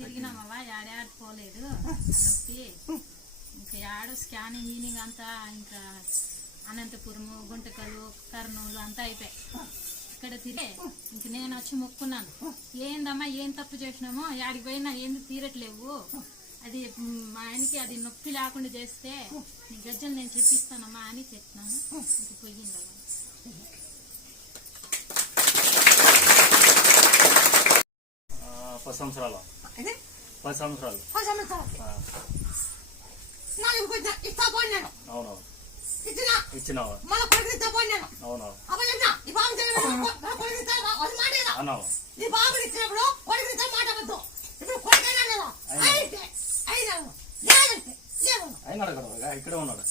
తిరిగినామవ్వా యాడాడు పోలేదు నొప్పి ఇంకా యాడు స్కానింగ్ ఈనింగ్ అంతా ఇంకా అనంతపురము గుంటకలు కర్నూలు అంతా అయిపోయాయి. ఇక్కడ తిరిగే ఇంక నేను వచ్చి మొక్కున్నాను, ఏందమ్మా ఏం తప్పు చేసినామో యాడికి పోయినా ఎందుకు తీరట్లేవు, అది మా ఆయనకి అది నొప్పి లేకుండా చేస్తే నీ గజ్జలు నేను చెప్పిస్తానమ్మా అని చెప్పినాను. ఇంక పోయిందమ్మా. 10 సంవత్సరాలు 10 సంవత్సరాలు అవునవును ఇచ్చినావా అవునవును అన్నావు అయినాడు కదా ఇక్కడే ఉన్నాడు.